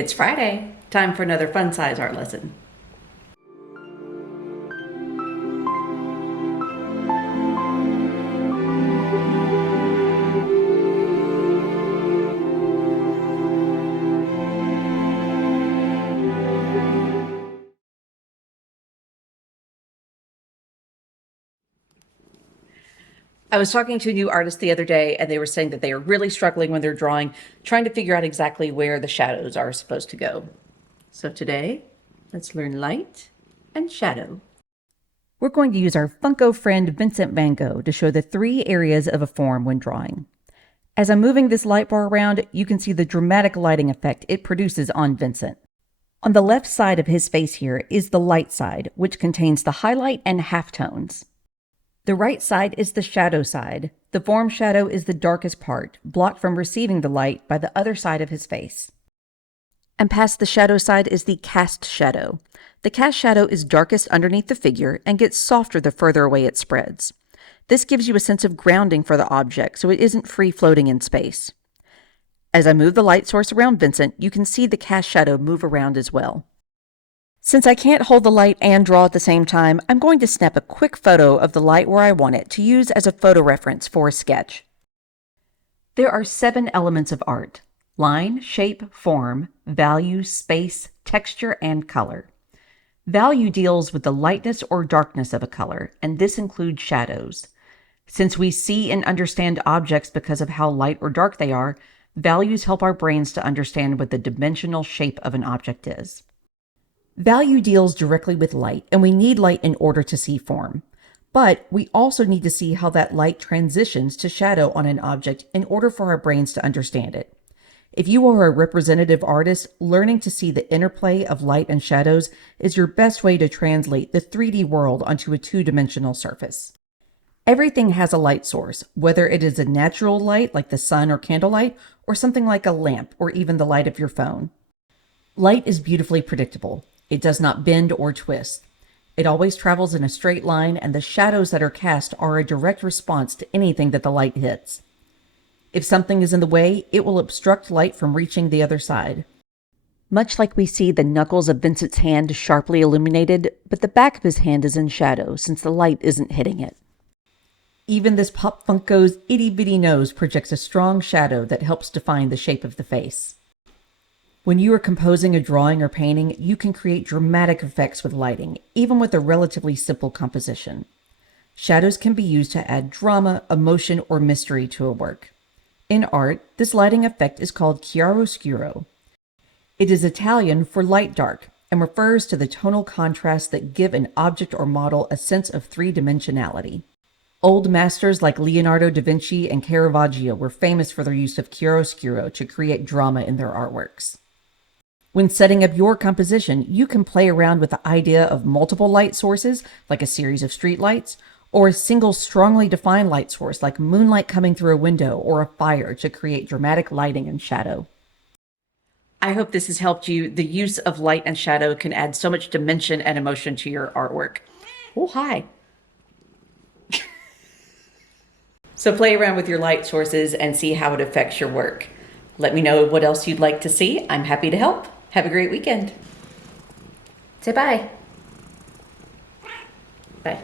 It's Friday. Time for another fun size art lesson. I was talking to a new artist the other day, and they were saying that they are really struggling when they're drawing, trying to figure out exactly where the shadows are supposed to go. So today, let's learn light and shadow. We're going to use our Funko friend Vincent Van Gogh to show the 3 areas of a form when drawing. As I'm moving this light bar around, you can see the dramatic lighting effect it produces on Vincent. On the left side of his face here is the light side, which contains the highlight and halftones. The right side is the shadow side. The form shadow is the darkest part, blocked from receiving the light by the other side of his face. And past the shadow side is the cast shadow. The cast shadow is darkest underneath the figure and gets softer the further away it spreads. This gives you a sense of grounding for the object, so it isn't free floating in space. As I move the light source around Vincent, you can see the cast shadow move around as well. Since I can't hold the light and draw at the same time, I'm going to snap a quick photo of the light where I want it to use as a photo reference for a sketch. There are 7 elements of art: line, shape, form, value, space, texture, and color. Value deals with the lightness or darkness of a color, and this includes shadows. Since we see and understand objects because of how light or dark they are, values help our brains to understand what the dimensional shape of an object is. Value deals directly with light, and we need light in order to see form. But we also need to see how that light transitions to shadow on an object in order for our brains to understand it. If you are a representative artist, learning to see the interplay of light and shadows is your best way to translate the 3D world onto a 2-dimensional surface. Everything has a light source, whether it is a natural light like the sun or candlelight, or something like a lamp or even the light of your phone. Light is beautifully predictable. It does not bend or twist. It always travels in a straight line, and the shadows that are cast are a direct response to anything that the light hits. If something is in the way, it will obstruct light from reaching the other side. Much like we see the knuckles of Vincent's hand sharply illuminated, but the back of his hand is in shadow since the light isn't hitting it. Even this Pop Funko's itty-bitty nose projects a strong shadow that helps define the shape of the face. When you are composing a drawing or painting, you can create dramatic effects with lighting, even with a relatively simple composition. Shadows can be used to add drama, emotion, or mystery to a work. In art, this lighting effect is called chiaroscuro. It is Italian for light dark and refers to the tonal contrasts that give an object or model a sense of 3-dimensionality. Old masters like Leonardo da Vinci and Caravaggio were famous for their use of chiaroscuro to create drama in their artworks. When setting up your composition, you can play around with the idea of multiple light sources, like a series of street lights, or a single strongly defined light source like moonlight coming through a window or a fire to create dramatic lighting and shadow. I hope this has helped you. The use of light and shadow can add so much dimension and emotion to your artwork. Oh, hi. So play around with your light sources and see how it affects your work. Let me know what else you'd like to see. I'm happy to help. Have a great weekend. Say bye. Bye.